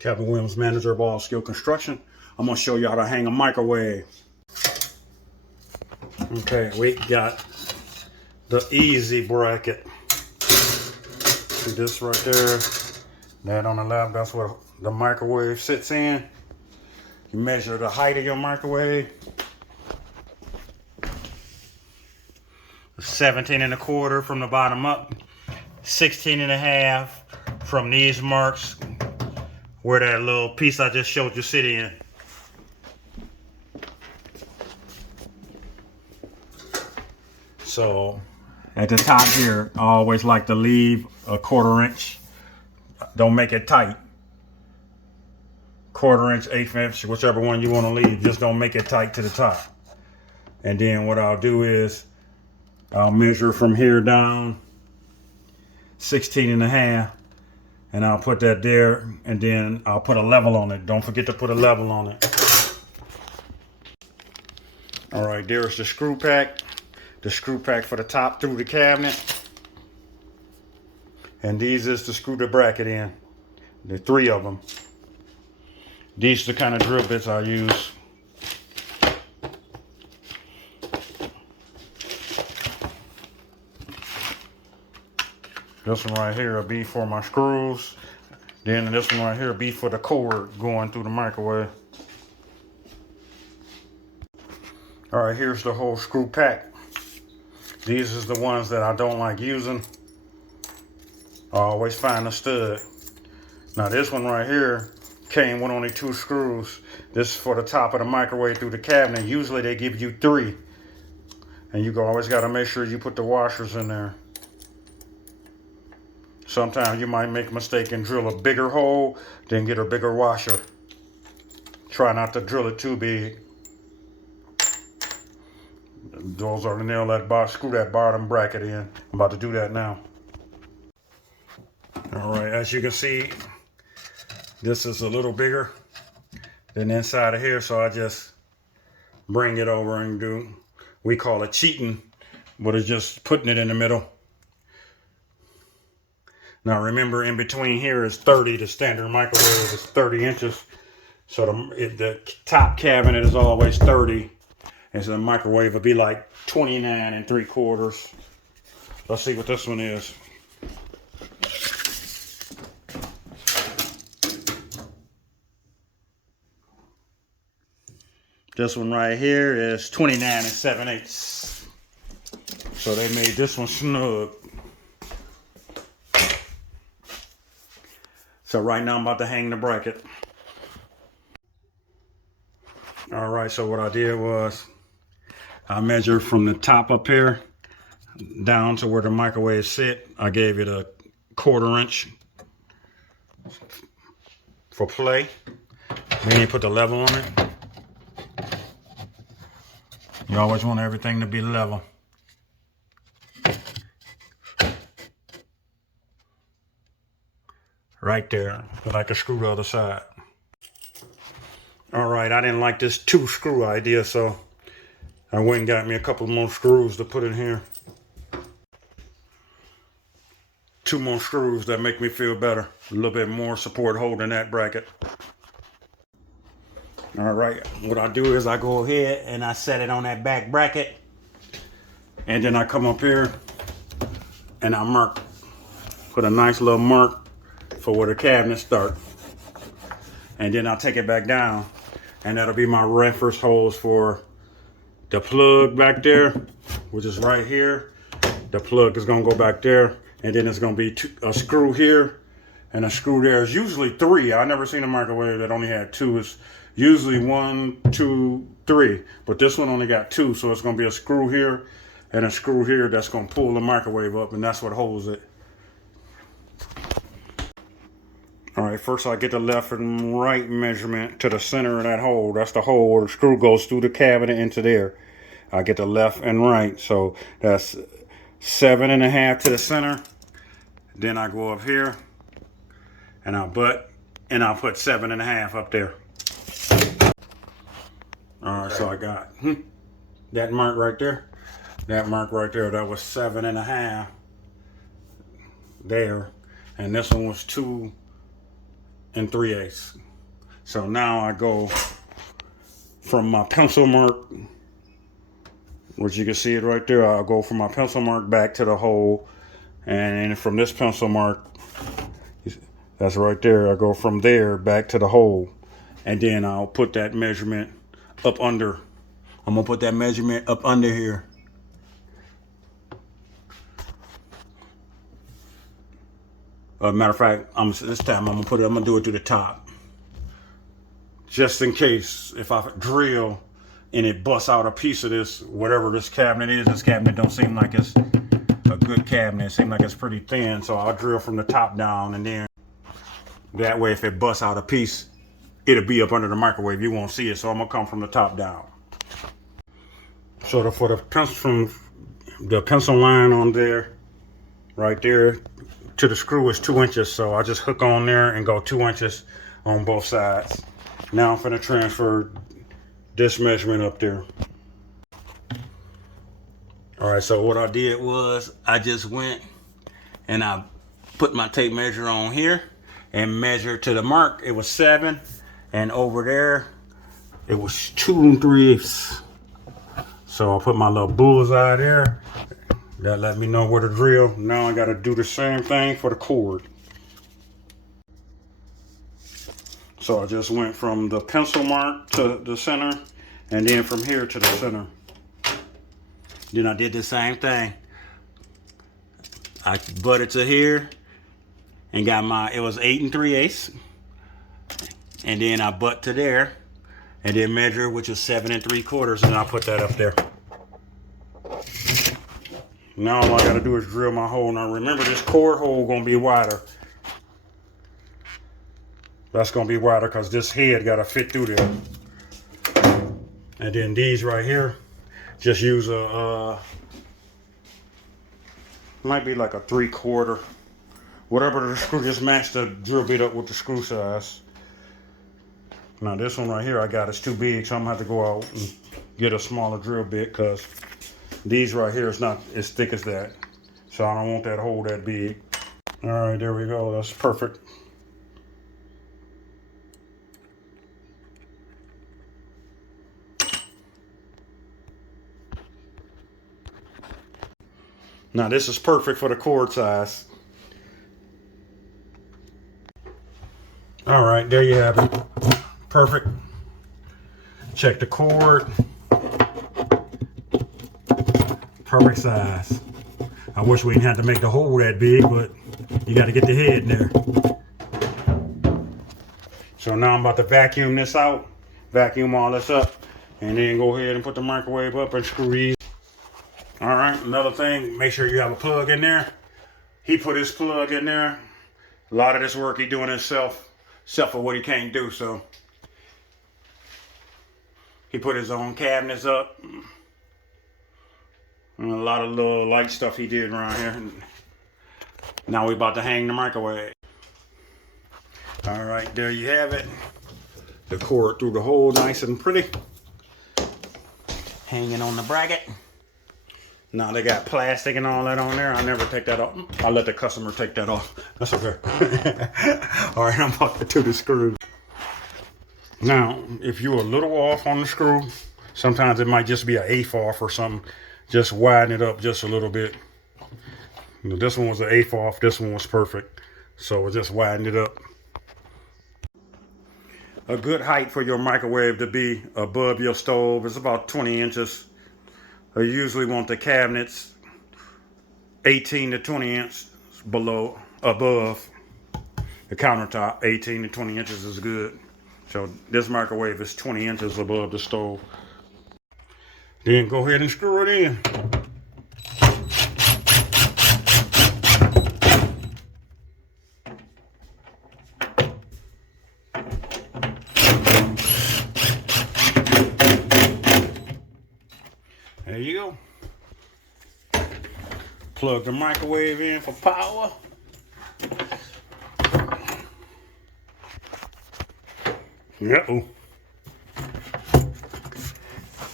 Kevin Williams, manager of All Skill Construction. I'm gonna show you how to hang a microwave. Okay, we got the easy bracket. See this right there? That on the left, that's where the microwave sits in. You measure the height of your microwave. 17 1/4 from the bottom up. 16 1/2 from these marks where that little piece I just showed you sit in. So at the top here, I always like to leave a 1/4 inch. Don't make it tight. 1/4 inch, 1/8 inch, whichever one you want to leave. Just don't make it tight to the top. And then what I'll do is I'll measure from here down 16 1/2, and I'll put that there, and then I'll put a level on it. Don't forget to put a level on it. All right, there's the screw pack. The screw pack for the top through the cabinet. And these is to screw the bracket in. There are 3 of them. These are the kind of drill bits I use. This one right here will be for my screws. Then this one right here will be for the cord going through the microwave. All right, here's the whole screw pack. These is the ones that I don't like using. I always find a stud. Now this one right here came with only 2 screws. This is for the top of the microwave through the cabinet. Usually they give you 3. And you always got to make sure you put the washers in there. Sometimes you might make a mistake and drill a bigger hole, then get a bigger washer. Try not to drill it too big. Those are the nail that screw that bottom bracket in. I'm about to do that now. All right, as you can see, this is a little bigger than the inside of here, so I just bring it over and do, we call it cheating, but it's just putting it in the middle. Now remember, in between here is 30. The standard microwave is 30 inches. So the top cabinet is always 30. And so the microwave would be like 29 3/4. Let's see what this one is. This one right here is 29 7/8. So they made this one snug. So right now I'm about to hang the bracket. All right, so what I did was I measured from the top up here down to where the microwave sit. I gave it a 1/4 inch for play. Then you put the level on it. You always want everything to be level. Right there, like a screw the other side. All right, I didn't like this 2 screw idea, so I went and got me a couple more screws to put in here. 2 more screws that make me feel better. A little bit more support holding that bracket. All right, what I do is I go ahead and I set it on that back bracket. And then I come up here and I mark, put a nice little mark for where the cabinets start. And then I'll take it back down, and that'll be my reference holes for the plug back there, which is right here. The plug is gonna go back there, and then it's gonna be a screw here and a screw there. It's usually 3. I never seen a microwave that only had 2. It's usually 1, 2, 3, but this one only got 2, so it's gonna be a screw here and a screw here that's gonna pull the microwave up, and that's what holds it. All right, first I get the left and right measurement to the center of that hole. That's the hole where the screw goes through the cabinet into there. I get the left and right, so that's 7 1/2 to the center. Then I go up here and I'll put 7 1/2 up there. All right, so I got that mark right there. That mark right there, that was 7 1/2 there. And this one was 2 3/8. So now I go from my pencil mark, which you can see it right there. I'll go from my pencil mark back to the hole, and then from this pencil mark, that's right there, I go from there back to the hole, and then I'll put that measurement up under. I'm gonna put that measurement up under here. Matter of fact, this time I'm gonna do it to the top, just in case if I drill and it busts out a piece of this, whatever this cabinet is. This cabinet don't seem like it's a good cabinet. It seems like it's pretty thin, so I'll drill from the top down, and then that way, if it busts out a piece, it'll be up under the microwave. You won't see it, so I'm gonna come from the top down. So for the pencil, from the pencil line on there, right there, to the screw is 2 inches. So I just hook on there and go 2 inches on both sides. Now I'm gonna transfer this measurement up there. All right, so what I did was I just went and I put my tape measure on here and measured to the mark. It was 7, and over there it was 2 3/8. So I put my little bullseye there. That let me know where to drill. Now I gotta do the same thing for the cord. So I just went from the pencil mark to the center, and then from here to the center. Then I did the same thing. I butted to here and got it was 8 3/8. And then I butt to there and then measure, which is 7 3/4, and I put that up there. Now all I gotta do is drill my hole. Now remember, this cord hole gonna be wider. That's gonna be wider because this head gotta fit through there. And then these right here, just use might be like a 3/4. Whatever the screw, just match the drill bit up with the screw size. Now this one right here I got is too big, so I'm gonna have to go out and get a smaller drill bit, because these right here is not as thick as that. So I don't want that hole that big. All right, there we go. That's perfect. Now this is perfect for the cord size. All right, there you have it. Perfect. Check the cord. Perfect size. I wish we didn't have to make the hole that big, but you got to get the head in there. So now I'm about to vacuum this out, vacuum all this up, and then go ahead and put the microwave up and screw these. All right, another thing, make sure you have a plug in there. He put his plug in there. A lot of this work he doing himself, except for what he can't do. So he put his own cabinets up. And a lot of little light stuff he did around here. Now we're about to hang the microwave. All right, there you have it. The cord through the hole, nice and pretty. Hanging on the bracket. Now they got plastic and all that on there. I never take that off. I'll let the customer take that off. That's okay. All right, I'm about to do the screw. Now, if you're a little off on the screw, sometimes it might just be an eighth off or something. Just widen it up just a little bit. This one was an eighth off. This one was perfect. So we just widened it up. A good height for your microwave to be above your stove is about 20 inches. I usually want the cabinets 18 to 20 inches above the countertop. 18 to 20 inches is good. So this microwave is 20 inches above the stove. Then go ahead and screw it in. There you go. Plug the microwave in for power. Uh-oh.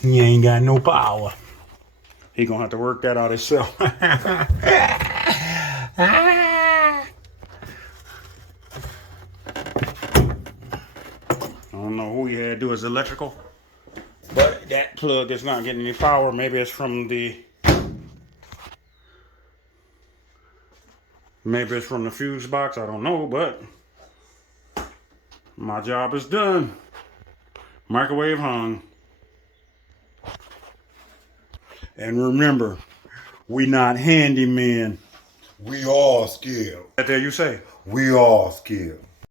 He ain't got no power. He gonna have to work that out himself. don't know who he had do his electrical, but that plug is not getting any power. Maybe it's from the fuse box. I don't know, but my job is done. Microwave hung. And remember, we not handymen. We all skilled. That there you say. We all skilled.